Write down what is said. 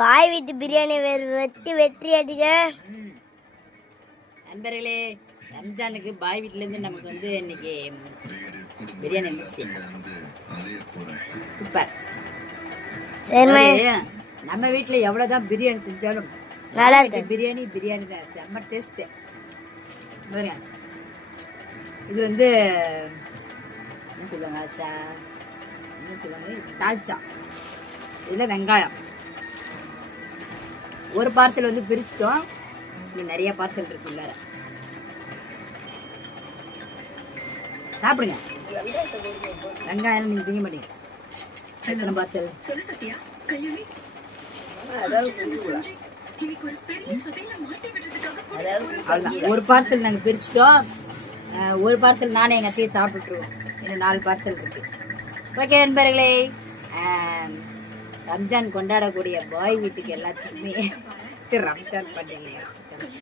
பாய் வீட்டு பிரியாணி வெற்றி அடிங்க நண்பர்களே. ரம்ஜானுக்கு பாய் வீட்டிலேருந்து நமக்கு வந்து இன்னைக்கு பிரியாணி இருந்துச்சு. சூப்பர். நம்ம வீட்டில் எவ்வளோதான் பிரியாணி செஞ்சாலும் நல்லா இருக்கு. பிரியாணி தான் செம்ம டேஸ்ட்டு. இது வந்து என்ன சொல்லுவாங்க, என்ன சொல்லுவாங்க, தால்ச்சா. இதில் வெங்காயம் ஒரு பார்சல் வந்து பிரிச்சுட்டோம். இன்னும் நிறைய பார்சல் இருக்கு உள்ளார. சாப்பிடுங்க. வெங்காயம் நீங்க திங்க மாட்டீங்க. எத்தனை பார்சல்? ஒரு பார்சல் நாங்க பிரிச்சுட்டோம். ஒரு பார்சல் நானே எங்க அத்தையை சாப்பிட்டுருவோம். இன்னும் 4 பார்சல் இருக்கு. ஓகே நண்பர்களே, ரம்ஜான் கொண்டாடக்கூடிய பாய் வீட்டுக்கு எல்லாத்துக்குமே ரம்ஜான் பண்டிகை